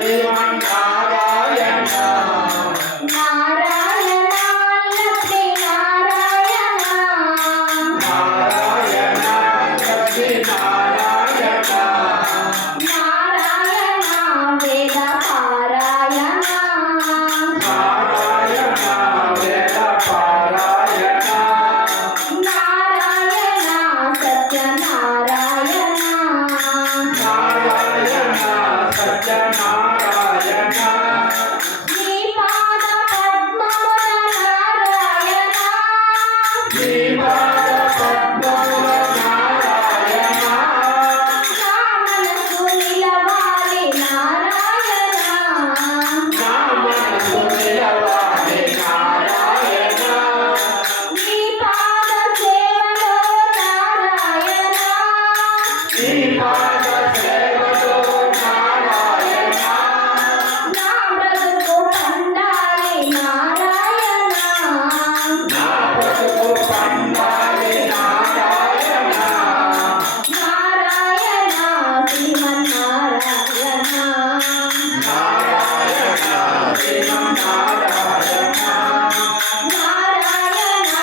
శ్రీమన్నారాయణ నారాయణ లక్ష్మీ నారాయణ నారాయణ లక్ష్మీ నారాయణ నారాయణ వేద పారాయణ నారాయణ వేద పారాయణ నారాయణ సత్యనారాయణ నారాయణ సత్యనారాయణ నీ పాద పద్మముల నారాయణ శ్రీపాద పద్మముల నారాయణ నా మనసు నిలవాలి నారాయణ నా మనసు నిలవాలి నారాయణ నీ పాద సేవలో నారాయణ శ్రీపాద సేవలో నారాయణ నా బ్రతుకు పండాలి నారాయణ నా బ్రతుకు పండాలి నారాయణ నారాయణ శ్రీమన్నారాయణ నారాయణ శ్రీమన్నారాయణ నారాయణ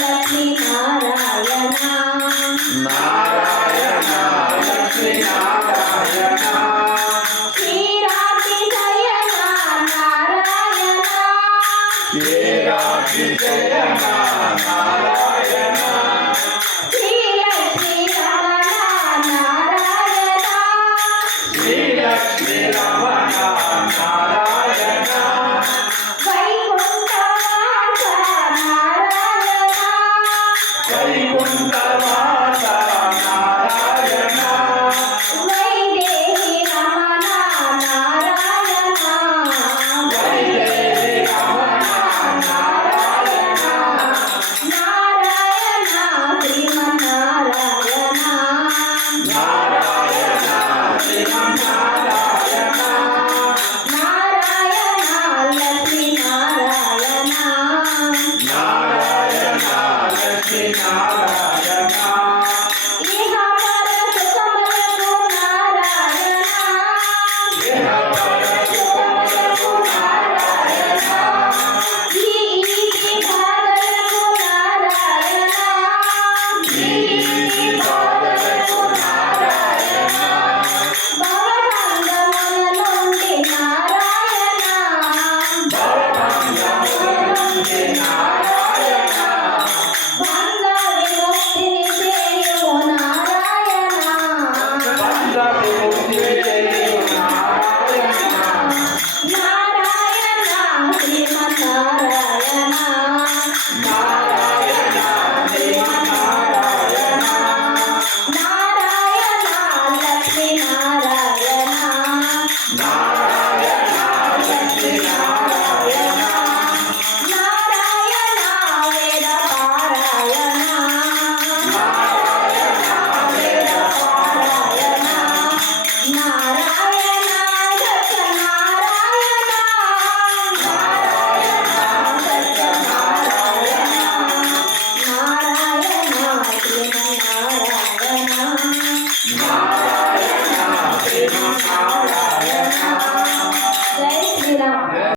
లక్ష్మీ నారాయణ నారాయణ లక్ష్మీ నారాయణ శ్రీరాతి శయన నారాయణ శ్రీరాక్షిశయన నారాయణ శ్రీలక్ష్మీ రమణ నారాయణ శ్రీలక్ష్మీ రమణ